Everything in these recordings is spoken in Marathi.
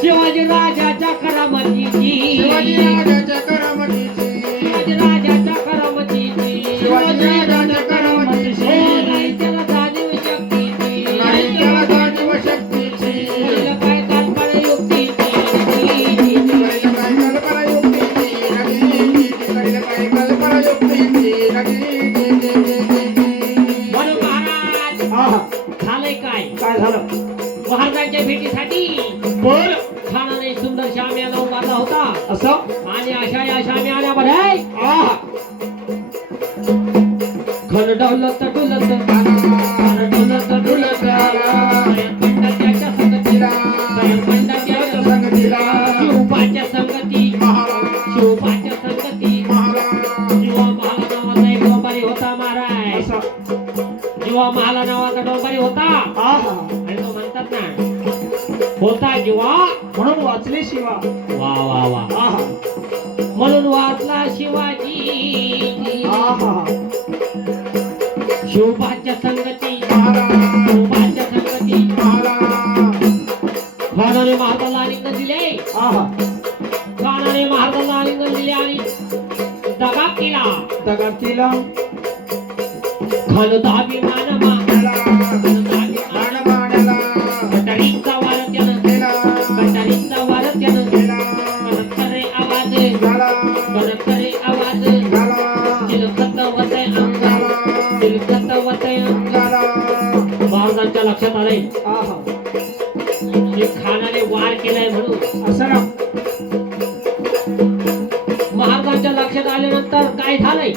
शिवाजी राजाच्या करामतीची. शिवाजी राजाच्या करामतीची. शिवाजी राजाच्या करामतीची. शिवाजी राजाच्या करामतीची. नाही त्याला जाणीव शक्तीची. नाही त्याला जाणीव शक्तीची. पहिलं काय कल्पना युक्तीची करील काय कल्पना युक्तीची नवी करील काय कल्पना युक्तीची नवी म्हणून महाराज आहा. झालंय काय? काय झालं? महाराजांच्या भेटीसाठी बर. खानाने सुंदर शाम्याला उभारला होता. असं? आणि अशा या शाम्यामध्ये आहा. खन डौलत डुलत होता जीवा म्हणून वाचले शिवा. वा वा वा. म्हणून वाचला शिवाजी. आहा. शिवपाच्या संगती. शिवपाच्या संगती. खानाने महाराजाला आलिंगन दिले आहा. खानाने महाराजाला आलिंगन दिले आणि दगा केला. दगड केला. खन दाभिमान मा. लक्षात आले आहा की खानाने वार केलाय म्हणून. असं ना. महाराजांच्या लक्षात आल्यानंतर काय झालंय?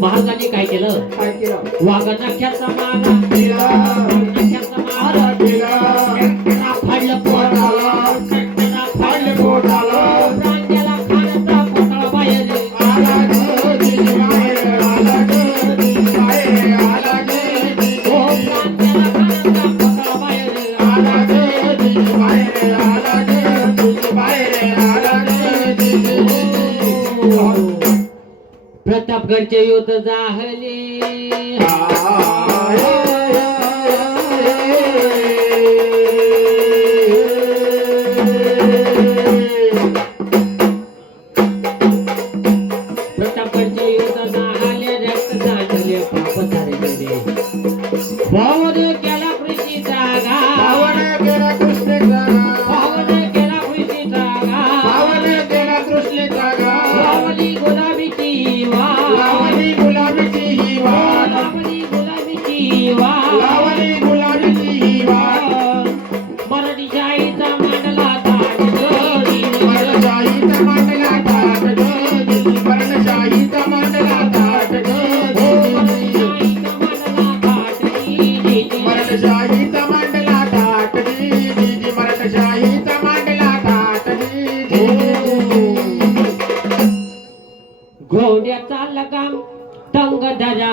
महाराजांनी काय केलं? काय केलं? वाघनख्याचा मारा प्रतापगडचे युद्ध जाहले प्रतापगडचे युद्ध जाहले रक्त पावन केला वाट लावली गुलाबीची ही वाट मराठी शाहीचा मांडला ताट जोडी मरणशाहीचा मांडला ताट ग दिल्ली मरणशाहीचा मांडला ताट ग मरणशाहीचा मांडला ताट दिल्ली मरणशाहीचा मांडला ताट घोड्याचा लगाम टंग धरा